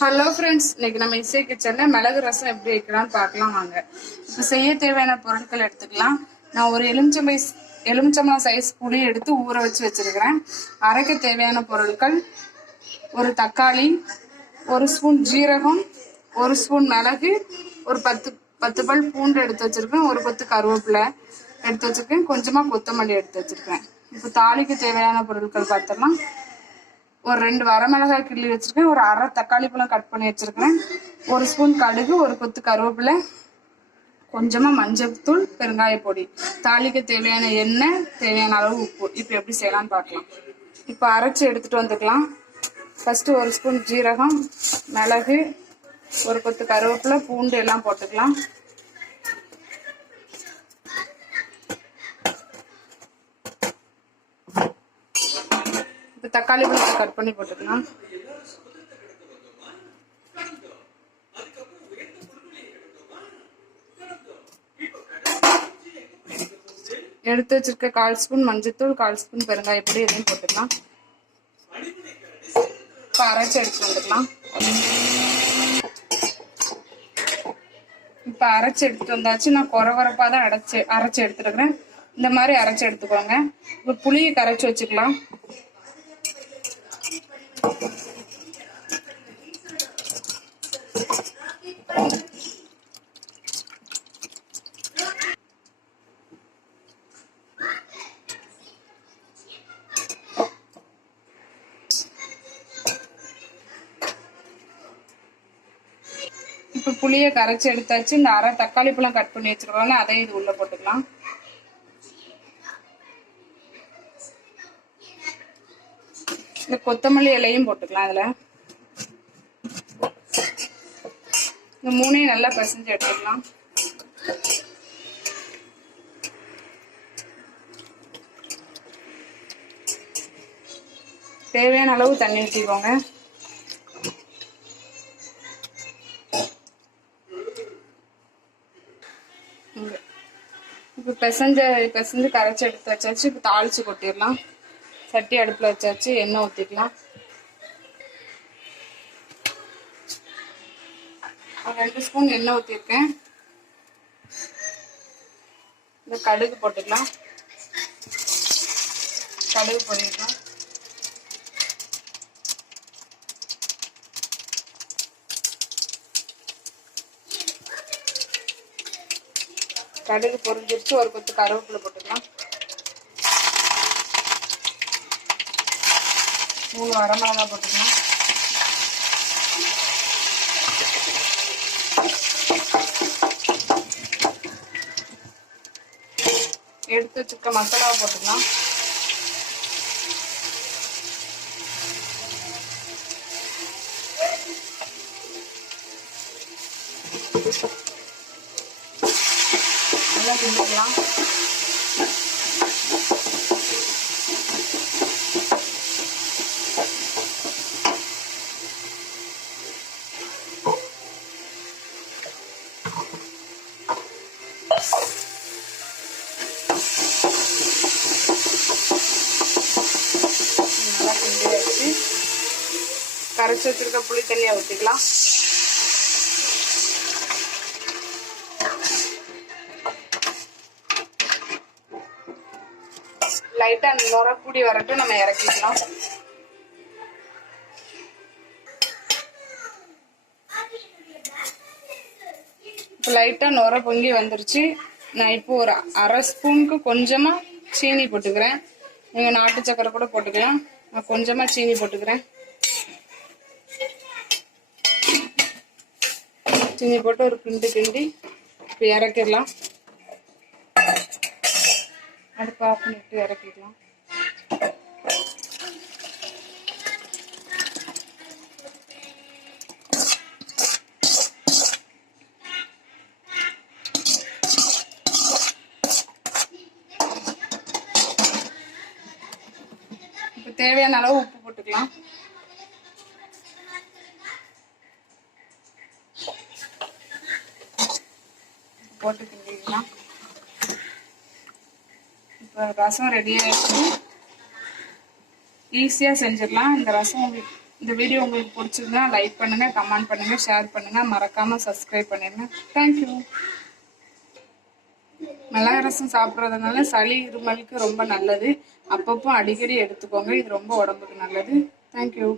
Hello friends, இன்னைக்கு நம்ம இசை கிச்சனில் மிளகு ரசம் எப்படி வைக்கலாம்னு பார்க்கலாம் வாங்க. இப்போ செய்ய தேவையான பொருட்கள் எடுத்துக்கலாம். நான் ஒரு எலுமிச்சம்பழம் சைஸ் புளி எடுத்து ஊற வச்சு வச்சுருக்கிறேன். அரைக்க தேவையான பொருட்கள்: ஒரு தக்காளி, ஒரு ஸ்பூன் ஜீரகம், ஒரு ஸ்பூன் மிளகு, ஒரு 10 பல் பூண்டு எடுத்து வச்சுருக்கேன், ஒரு கொத்து கருவேப்பிலை எடுத்து வச்சுருக்கேன், கொஞ்சமாக கொத்தமல்லி எடுத்து வச்சுருக்கேன். இப்போ தாளிக்கு தேவையான பொருட்கள் பார்த்தோம்னா, ஒரு 2 வரமிளகாய் கிள்ளி வச்சிருக்கேன், ஒரு அரை தக்காளி பழம் கட் பண்ணி வச்சிருக்கேன், ஒரு ஸ்பூன் கடுகு, ஒரு கொத்து கருவேப்பிலை, கொஞ்சமா மஞ்சள் தூள், பெருங்காய பொடி, தாளிக்க தேவையான எண்ணெய், தேவையான அளவு உப்பு. இப்போ எப்படி செய்யலாம்னு பார்க்கலாம். இப்போ அரைச்சி எடுத்துட்டு வந்துக்கலாம். ஃபர்ஸ்ட் ஒரு ஸ்பூன் ஜீரகம், மிளகு, ஒரு கொத்து கருவேப்பிலை, பூண்டு எல்லாம் போட்டுக்கலாம். தக்காளி பழத்தை கட் பண்ணி போட்டுக்கலாம். எடுத்து வச்சிருக்க 1/4 ஸ்பூன் மஞ்சத்தூள், 1/4 ஸ்பூன் பெருங்காயப்பொடி எதையும் போட்டுக்கலாம். இப்போ அரைச்சி எடுத்துட்டு வந்துக்கலாம். இப்போ அரைச்சி எடுத்துட்டு வந்தாச்சு. நான் குறவரப்பா தான் அரைச்சி எடுத்துருக்கிறேன். இந்த மாதிரி அரைச்சி எடுத்துக்கோங்க. இப்போ புளியை கரைச்சி வச்சுக்கலாம். இப்போ புளியை கரைச்சி எடுத்தாச்சு. இந்த அரை தக்காளி பழம் கட் பண்ணி வச்சிருக்கோம்ல, அதையும் இது உள்ள போட்டுக்கலாம். இந்த கொத்தமல்லி இலையும் போட்டுக்கலாம். அதுல இந்த மூணையும் நல்லா பிசைஞ்சு எடுத்துக்கலாம். தேவையான அளவு தண்ணி ஊற்றிக்கோங்க. இப்போ பிசைஞ்சு கரைச்சி எடுத்து வச்சாச்சு. இப்போ தாளிச்சு கொட்டிடலாம். சட்டி அடுப்பில் வச்சாச்சு. எண்ணெய் ஊற்றிக்கலாம். 2 ஸ்பூன் எண்ணெய் ஊற்றிருக்கேன். இந்த கடுகு போட்டுக்கலாம். கடுகு போட்டுக்கலாம். கடுகு பொரிஞ்சிருச்சு. ஒரு கொத்து கருவேப்பிலை போட்டுக்கலாம். 3 வரமிளகாய் போட்டுக்கலாம். எடுத்து வச்சுக்க மசாலாவை போட்டுக்கலாம். நல்லா கிண்டிக்கலாம். நல்லா கிண்டி வச்சு கரைச்சி வச்சிருக்க புளி தண்ணியை ஊற்றிக்கலாம். லைட்டா நுர கூடி வரட்டும், நம்ம இறக்கிக்கலாம். இப்போ லைட்டா நுர பொங்கி வந்துருச்சு. நான் இப்போ ஒரு அரை ஸ்பூனுக்கு கொஞ்சமா சீனி போட்டுக்கிறேன். நீங்க நாட்டு சக்கரை கூட போட்டுக்கலாம். நான் கொஞ்சமா சீனி போட்டுக்கிறேன். சீனி போட்டு ஒரு கிண்டி இப்போ இறக்கிடலாம். அடுப்பு ஆஃப் பண்ணிட்டு இறக்கிக்கலாம். இப்போ தேவையான அளவு உப்பு போட்டுக்கலாம். போட்டு கிண்டிக்கலாம். இப்போ ரசம் ரெடி ஆயிடுச்சு. ஈஸியாக செஞ்சிடலாம். இந்த ரசம் இந்த வீடியோ உங்களுக்கு பிடிச்சிருந்தா லைக் பண்ணுங்க, கமெண்ட் பண்ணுங்க, ஷேர் பண்ணுங்க, மறக்காம சப்ஸ்கிரைப் பண்ணிடுங்க. தேங்க்யூ. மிளகு ரசம் சாப்பிட்றதுனால சளி இருமலுக்கு ரொம்ப நல்லது. அப்பப்போ அடிக்கடி எடுத்துக்கோங்க. இது ரொம்ப உடம்புக்கு நல்லது. தேங்க்யூ.